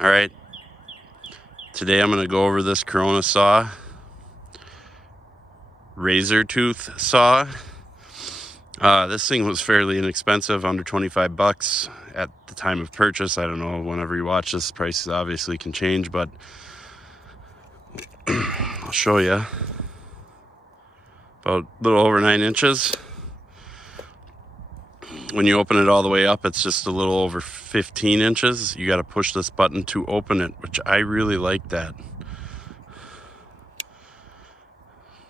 All right, today I'm going to go over this Corona saw, razor tooth saw. This thing was fairly inexpensive, under 25 bucks at the time of purchase. I don't know, whenever you watch this, prices obviously can change, but I'll show you. About a little over 9 inches. When you open it all the way up, it's just a little over 15 inches. You got to push this button to open it, which I really like that.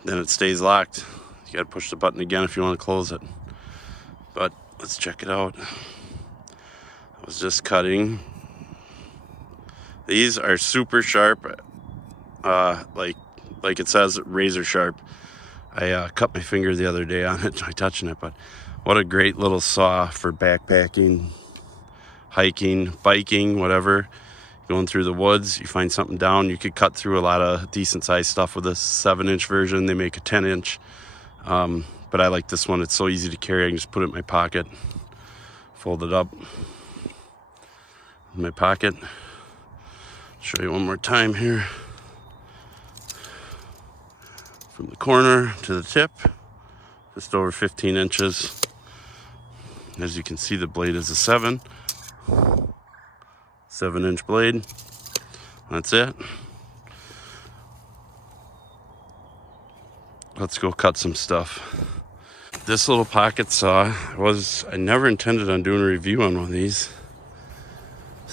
Then it stays locked. You got to push the button again if you want to close it. But let's check it out. I was just cutting. These are super sharp, like it says, razor sharp. I cut my finger the other day on it by touching it, but what a great little saw for backpacking, hiking, biking, whatever. Going through the woods, you find something down, you could cut through a lot of decent sized stuff with a 7-inch version. They make a 10-inch, but I like this one. It's so easy to carry. I can just put it in my pocket, fold it up in my pocket. Show you one more time here. From the corner to the tip, just over 15 inches. As you can see, the blade is a 7-inch blade. That's it. Let's go cut some stuff. This little pocket saw I never intended on doing a review on one of these.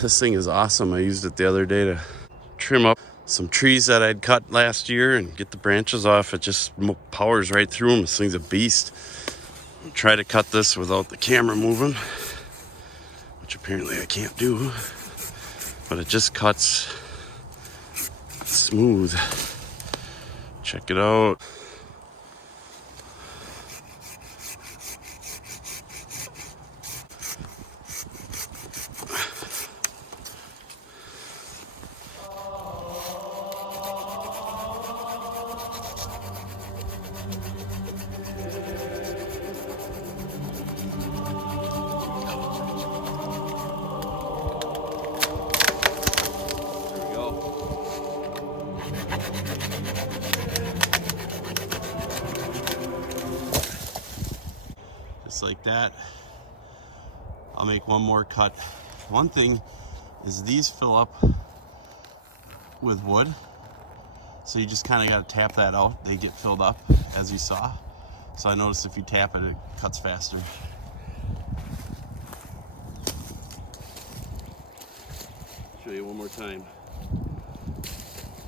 This thing is awesome. I used it the other day to trim up some trees that I'd cut last year and get the branches off. It just powers right through them. This thing's a beast. I'll try to cut this without the camera moving, which apparently I can't do, but it just cuts smooth. Check it out. Just like that. I'll make one more cut. One thing is these fill up with wood, so you just kind of got to tap that out. They get filled up, as you saw. So I noticed if you tap it, it cuts faster. Show you one more time.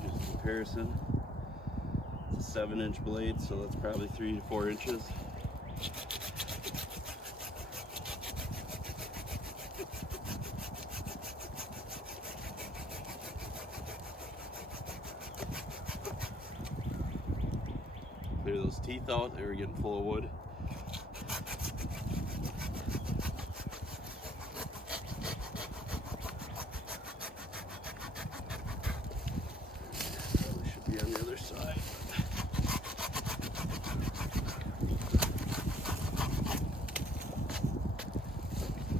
Here's a comparison. It's a 7-inch blade, so that's probably 3 to 4 inches. Clear those teeth out. They were getting full of wood. Probably should be on the other side.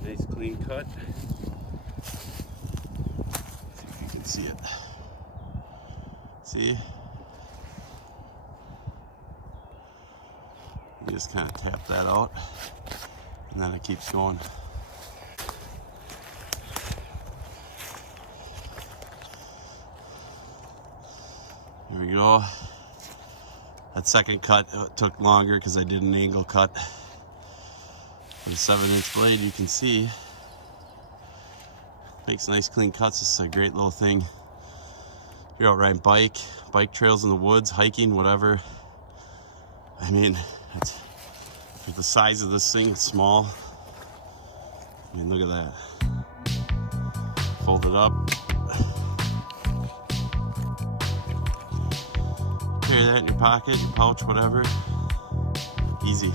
Nice clean cut. See if you can see it. See? You just kind of tap that out, and then it keeps going. There we go. That second cut took longer because I did an angle cut. With a 7-inch blade, you can see, makes nice clean cuts. This is a great little thing. You're out riding bike trails in the woods, hiking, whatever. I mean, for the size of this thing, it's small. I mean, look at that. Fold it up. Carry that in your pocket, your pouch, whatever. Easy.